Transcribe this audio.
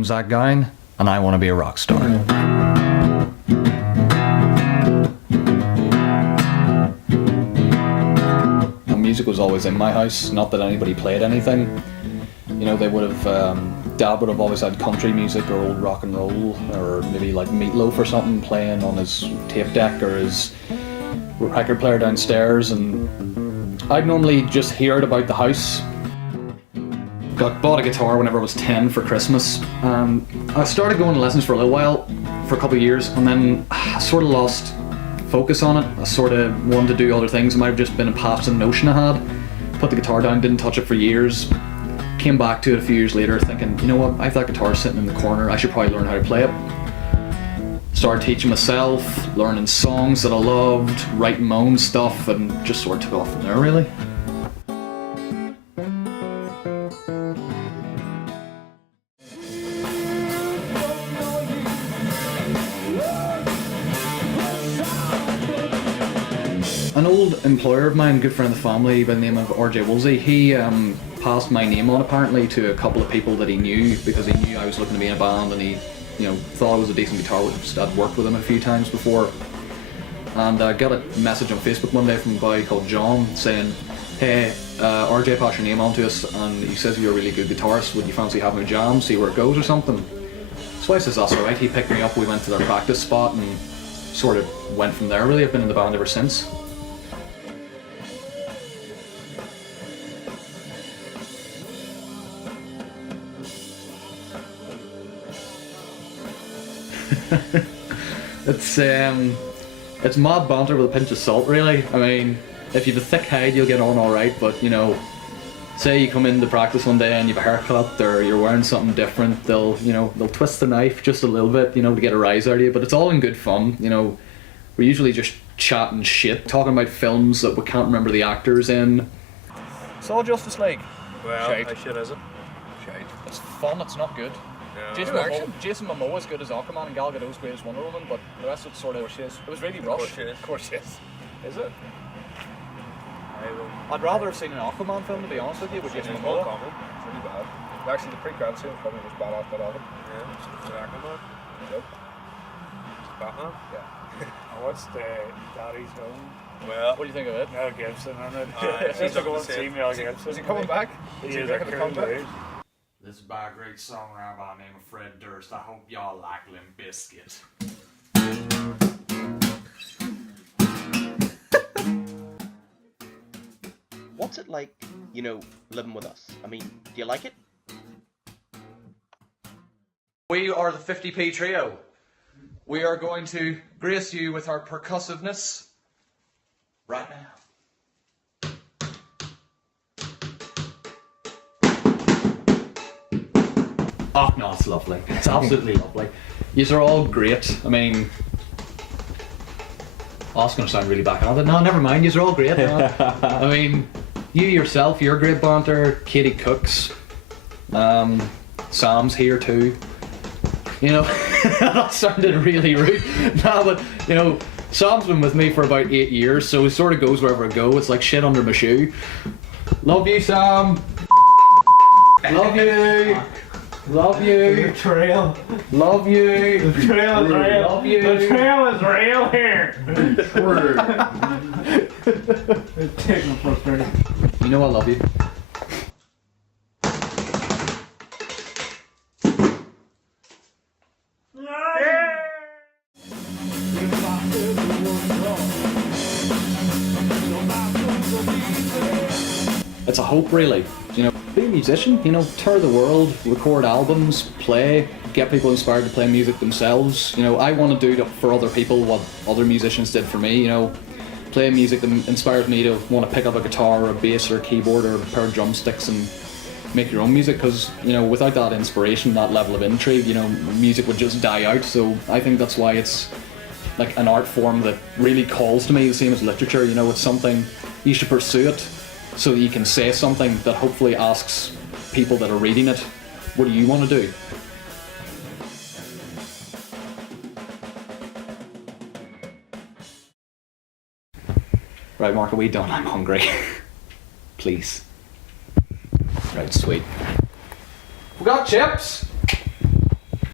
name's Zakk, and I want to be a rock star. Music was always in my house, not that anybody played anything. You know, they would have, Dad would have always had country music or old rock and roll, or maybe like Meatloaf or something playing on his tape deck or his record player downstairs, and I'd normally just hear it about the house. Bought a guitar whenever I was 10 for Christmas. I started going to lessons for a little while, for a couple of years, and then I sort of lost focus on it. I sort of wanted to do other things. It might have just been a passing notion I had. Put the guitar down, didn't touch it for years. Came back to it a few years later thinking, you know what, I have that guitar sitting in the corner, I should probably learn how to play it. Started teaching myself, learning songs that I loved, writing my own stuff, and just sort of took off from there really. An old employer of mine, good friend of the family by the name of RJ Woolsey, he passed my name on apparently to a couple of people that he knew, because he knew I was looking to be in a band, and he, you know, thought I was a decent guitarist. I'd worked with him a few times before, and I got a message on Facebook one day from a guy called John saying, hey, RJ passed your name on to us, and he says you're a really good guitarist, would you fancy having a jam, see where it goes or something? So I says that's alright. He picked me up, we went to their practice spot and sort of went from there really. I've been in the band ever since. It's mad banter with a pinch of salt really. I mean, if you've a thick hide you'll get on alright, but you know, say you come into practice one day and you've a haircut or you're wearing something different, they'll twist the knife just a little bit, you know, to get a rise out of you, but it's all in good fun, you know. We're usually just chatting shit, talking about films that we can't remember the actors in. It's all Justice League. Well, shite. how shit is it? Shite. It's fun, it's not good. Yeah. Jason Momoa is good as Aquaman and Gal Gadot's great as Wonder Woman, but the rest of it's sort of, it was really rushed. Of course it is. Is it? I'd rather have seen an Aquaman film, to be honest with you, with Jason Momoa. It's really bad. Actually, the pre-credit scene probably was bad after that. Yeah, it's Aquaman. Yep. It's Batman. Yeah. I watched Daddy's Home. Well, What do you think of it? Mel Gibson in it. he's Go and the see same. Mel Gibson. Is he coming back? He Is he is a making a cool comeback? dude. This is by a great songwriter by the name of Fred Durst. I hope y'all like Limp Bizkit. What's it like, you know, living with us? I mean, do you like it? We are the 50p Trio. We are going to grace you with our percussiveness right now. Oh no, it's lovely. It's absolutely lovely. Yous are all great. I mean, oh, it's going to sound really backhanded. No, never mind. Yous are all great. No. I mean, you yourself, you're a great banter. Katie cooks. Sam's here too. You know, that sounded really rude. Nah, but you know, Sam's been with me for about 8 years, so it sort of goes wherever I go. It's like shit under my shoe. Love you, Sam. Love you. Love you. The trail. Love you. The trail is real. Love you. The trail is real here. It's taking frustrating. You know I love you. It's a hope really, you know, be a musician, you know, tour the world, record albums, play, get people inspired to play music themselves. You know, I want to do for other people what other musicians did for me, you know, play music that inspires me to want to pick up a guitar or a bass or a keyboard or a pair of drumsticks and make your own music, because, you know, without that inspiration, that level of intrigue, you know, music would just die out. So I think that's why it's like an art form that really calls to me, the same as literature, you know, it's something, you should pursue it so that you can say something that hopefully asks people that are reading it, what do you want to do? Right, Mark, are we done? I'm hungry. Please. Right, sweet. We got chips!